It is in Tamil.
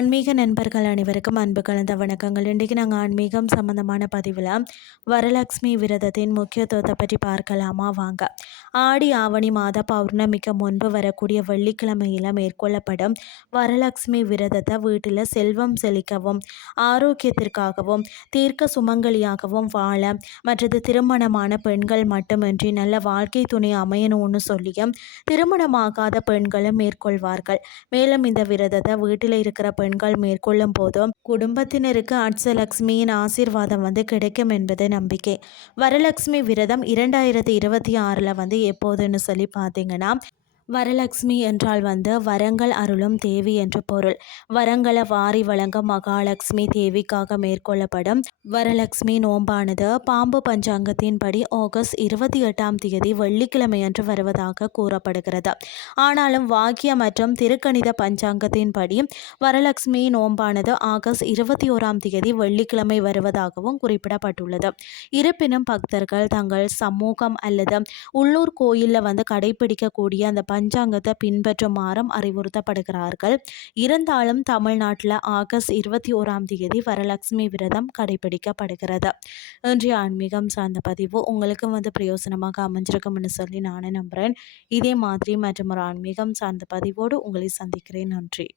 ஆன்மீக நண்பர்கள் அனைவருக்கும் அன்பு கலந்த வணக்கங்கள். இன்றைக்கு நாங்கள் ஆன்மீகம் சம்பந்தமான பதிவில் வரலட்சுமி விரதத்தின் முக்கியத்துவத்தை பற்றி பார்க்கலாமா வாங்க. ஆடி ஆவணி மாத பௌர்ணமிக்கு முன்பு வரக்கூடிய வெள்ளிக்கிழமையில் மேற்கொள்ளப்படும் வரலட்சுமி விரதத்தை வீட்டில் செல்வம் செழிக்கவும் ஆரோக்கியத்திற்காகவும் தீர்க்க சுமங்கலியாகவும் வாழ மற்றது திருமணமான பெண்கள் மட்டுமின்றி நல்ல வாழ்க்கை துணை அமையணும்னு சொல்லியும் திருமணமாகாத பெண்களும் மேற்கொள்வார்கள். மேலும் இந்த விரதத்தை வீட்டில் இருக்கிற பெண்கள் மேற்கொள்ளும் போதும் குடும்பத்தினருக்கு அட்சலட்சுமியின் ஆசீர்வாதம் கிடைக்கும் என்பது நம்பிக்கை. வரலட்சுமி விரதம் 2026 எப்போதுன்னு சொல்லி பார்த்தீங்கன்னா, வரலட்சுமி என்றால் வரங்கள் அருளும் தேவி என்று பொருள். வரங்களை வாரி வழங்க மகாலட்சுமி தேவிக்காக மேற்கொள்ளப்படும் வரலட்சுமி நோன்பானது பாம்பு பஞ்சாங்கத்தின்படி ஆகஸ்ட் 28 வெள்ளிக்கிழமை அன்று வருவதாக கூறப்படுகிறது. ஆனாலும் வாக்கிய மற்றும் திருக்கணித பஞ்சாங்கத்தின்படி வரலட்சுமி நோன்பானது ஆகஸ்ட் 21 வெள்ளிக்கிழமை வருவதாகவும் குறிப்பிடப்பட்டுள்ளது. இருப்பினும் பக்தர்கள் தங்கள் சமூகம் அல்லது உள்ளூர் கோயிலில் கடைபிடிக்கக்கூடிய அந்த பஞ்சாங்கத்தை பின்பற்றுமாறும் அறிவுறுத்தப்படுகிறார்கள். இருந்தாலும் தமிழ்நாட்டில் ஆகஸ்ட் 21 வரலட்சுமி விரதம் கடைபிடிக்கப்படுகிறது. இன்றைய ஆன்மீகம் சார்ந்த பதிவு உங்களுக்கு பிரயோசனமாக அமைஞ்சிருக்கும்னு சொல்லி நானும் நம்புகிறேன். இதே மாதிரி மற்றும் ஒரு ஆன்மீகம் சார்ந்த பதிவோடு உங்களை சந்திக்கிறேன். நன்றி.